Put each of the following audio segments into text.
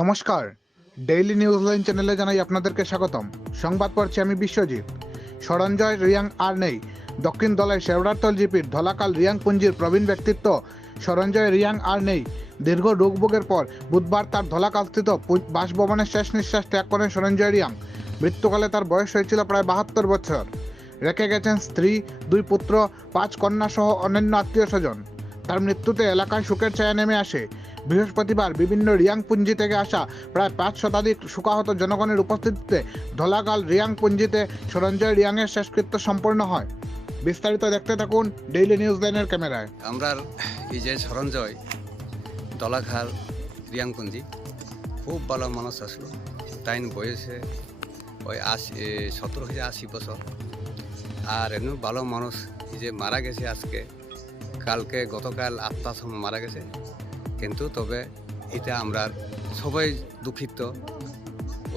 নমস্কার, daily news line চ্যানেলে জানাই আপনাদেরকে স্বাগতম। সংবাদ পড়ছি আমি বিশ্বজিৎ। সরঞ্জয় রিয়াং আর নেই। দক্ষিণ দলের শেওড়াতল জিপির ধলাকাল রিয়াং পুঞ্জির প্রবীণ ব্যক্তিত্ব সরঞ্জয় রিয়াং আর নেই। দীর্ঘ রোগভোগের পর বুধবার তার ধলাকালস্থিত বাসভবনের শেষ নিঃশ্বাস ত্যাগ করেন সরঞ্জয় রিয়াং। মৃত্যুকালে তার বয়স হয়েছিল প্রায় 72 বছর। রেখে গেছেন স্ত্রী, 2 পুত্র, 5 কন্যা সহ অন্যান্য আত্মীয় স্বজন। তার মৃত্যুতে এলাকায় শোকের ছায়া নেমে আসে। বৃহস্পতিবার বিভিন্ন রিয়াং পুঞ্জি থেকে আসা প্রায় 5 শতাধিক শোকাহত জনগণের উপস্থিতিতে ধলাকাল রিয়াং পুঞ্জিতে সরঞ্জয় রিয়াংয়ের শেষকৃত্য সম্পন্ন হয়। বিস্তারিত দেখতে থাকুন ডেইলি নিউজ লাইনের ক্যামেরায়। আমরা এই যে সরঞ্জয় ধলাখাল রিয়াং পুঞ্জি খুব ভালো মানুষ আসলো। তাই বয়সে ওই 17-80 বছর। আর এমনি ভালো মানুষ যে মারা গেছে আজকে, কালকে গতকাল 8টার সময় মারা গেছে। কিন্তু তবে এটা আমরা সবাই দুঃখিত,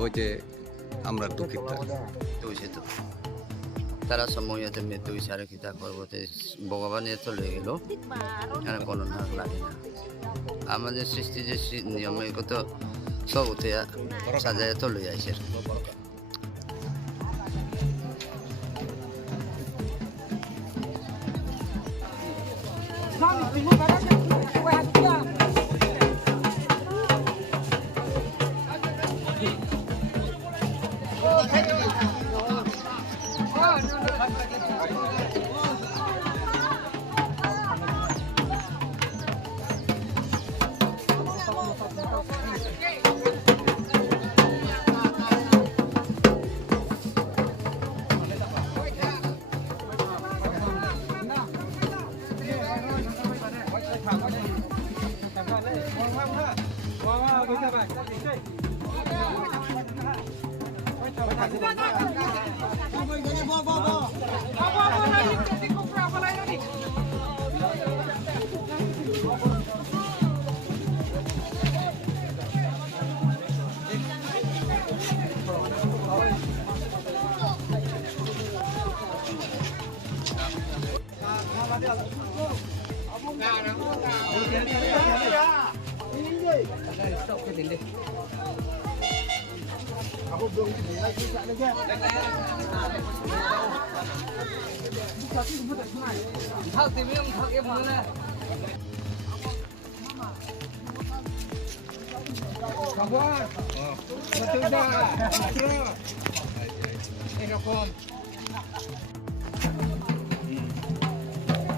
ওই যে আমরা দুঃখিত। তো তারা সময়তে মৃত্যু বিচারে কিতা করবো, ভগবান তো লয়ে গেল, আর কোনো না লাগে না। আমাদের সৃষ্টি যে নিয়মে কত সব উঠে সাজায় তো লই আইসে।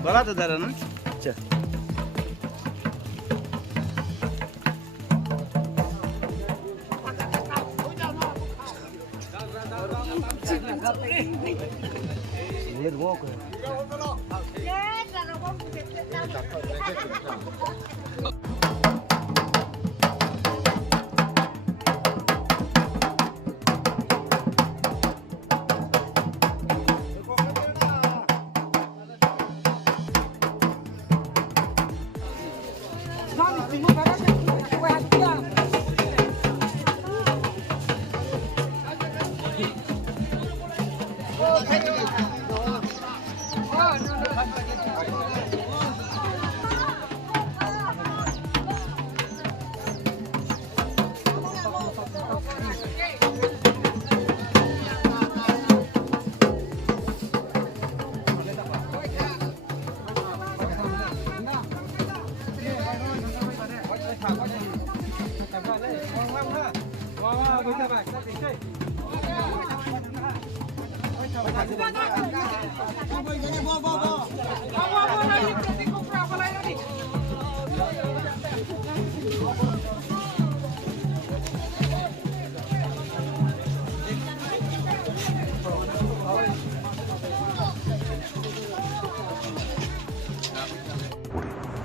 বলা তো দাঁড়া না। আচ্ছা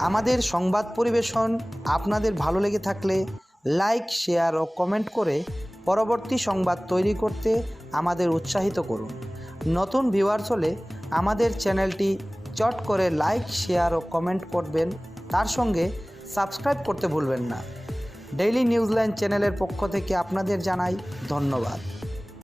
আমাদের সংবাদ পরিবেশন আপনাদের ভালো লেগে থাকলে লাইক, শেয়ার ও কমেন্ট করে পরবর্তী সংবাদ তৈরি করতে আমাদের উৎসাহিত করুন। নতুন ভিউয়ার্স হলে আমাদের চ্যানেলটি চট করে লাইক, শেয়ার ও কমেন্ট করবেন। তার সঙ্গে সাবস্ক্রাইব করতে ভুলবেন না। ডেইলি নিউজ লাইন চ্যানেলের পক্ষ থেকে আপনাদের জানাই ধন্যবাদ।